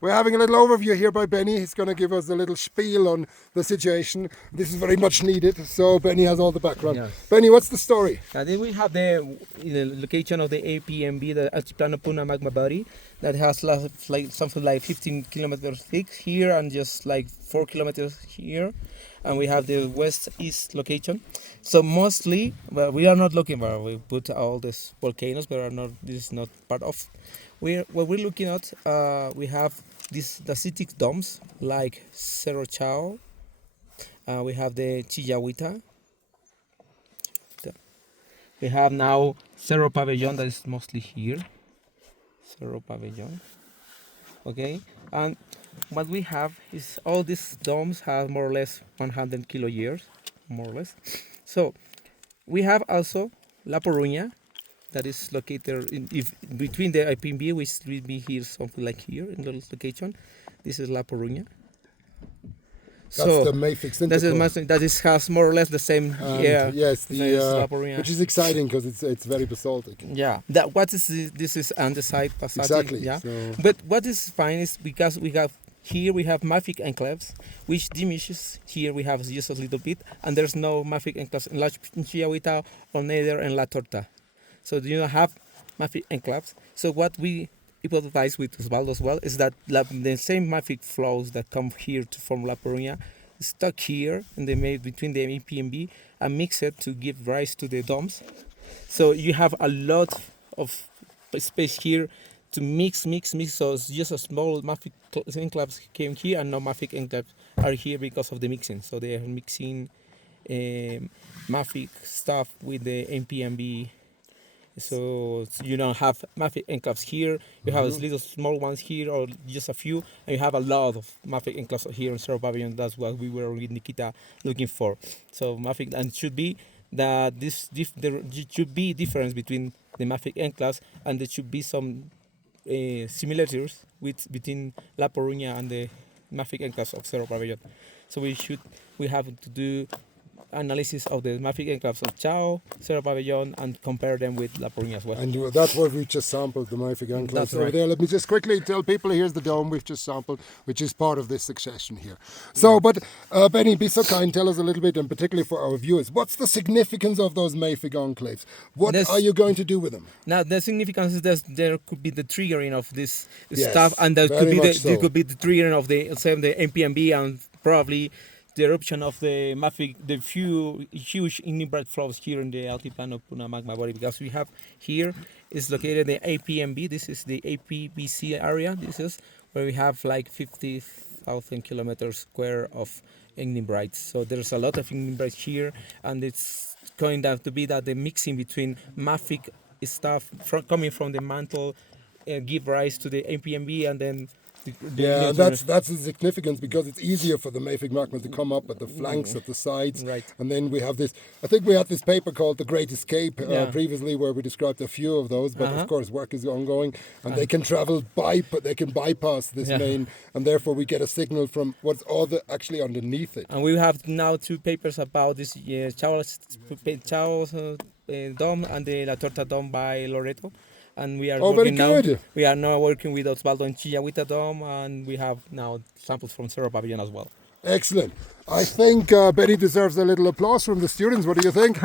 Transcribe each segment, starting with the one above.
we're having a little overview here by Beni. He's going to give us a little spiel on the situation. This is very much needed, so Beni has all the background. Yes. Beni, what's the story? And then we have the location of the APMB, the Altiplano Puna magma body, that has like something like 15 kilometers thick here and just like 4 kilometers here. And we have the west-east location. So mostly, well, we are not looking where we put all these volcanoes, but this is not part of. What we're looking at, we have these dacitic domes like Cerro Chao. We have the Chillahuita. We have now Cerro Pabellon that is mostly here. Cerro Pabellon. Okay, and what we have is all these domes have more or less 100 kilo years, more or less. So we have also La Coruña, that is located between the IPMB, which will be here, something like here in the location. This is La Coruña. That's the mafic synthetical. That has more or less the same. Yes, La Coruña. which is exciting because it's very basaltic. Yeah, this is andesite, basaltic. Exactly. Yeah, so. but what is fine is because we have mafic enclaves, which diminishes. Here we have just a little bit, and there's no mafic enclaves in Chillahuita or neither in La Torta. So you don't have mafic enclaves. So what we hypothesize with Osvaldo as well is that the same mafic flows that come here to form La Coruña stuck here in the between the APMB and mix it to give rise to the domes. So you have a lot of space here to mix. So it's just a small mafic enclaves came here, and no mafic enclaves are here because of the mixing. So they are mixing mafic stuff with the APMB. So you don't have mafic enclaves here. You have little small ones here, or just a few, and you have a lot of mafic enclaves here in Cerro Pabellon. That's what we were with Nikita looking for. So mafic, and it should be that there should be difference between the mafic enclaves, and there should be some similarities between La Coruña and the mafic enclaves of Cerro Pabellon. So we have to do analysis of the mafic enclaves of Chao, Cerro Pabellon, and compare them with La Coruña as well. And that's what we just sampled, the mafic enclaves That's over right. there. Let me just quickly tell people, here's the dome we've just sampled, which is part of this succession here. So, but Beni, be so kind, tell us a little bit, and particularly for our viewers, what's the significance of those mafic enclaves? What are you going to do with them? Now, the significance is that there could be the triggering of this Yes, stuff, and there very could be much so. there could be the triggering of the MPMB, and probably the eruption of the mafic, the huge igneous flows here in the Altiplano Puna magma body, because we have here is located the APMB. This is the APBC area. This is where we have like 50,000 kilometers square of igneous. So there's a lot of igneous here, and it's going down to be that the mixing between mafic stuff coming from the mantle give rise to the APMB, and then that's the significance, because it's easier for the mafic magma to come up at the flanks, at the sides, right. And then we have this. I think we had this paper called The Great Escape previously, where we described a few of those. But of course, work is ongoing, and they can travel they can bypass this main, and therefore we get a signal from what's actually underneath it. And we have now 2 papers about this Chao dome and the La Torta dome by Loreto. And we are We are now working with Osvaldo and Chillahuita dome, and we have now samples from Cerro Pabellon as well. Excellent. I think Beni deserves a little applause from the students. What do you think?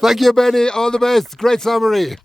Thank you, Beni. All the best. Great summary.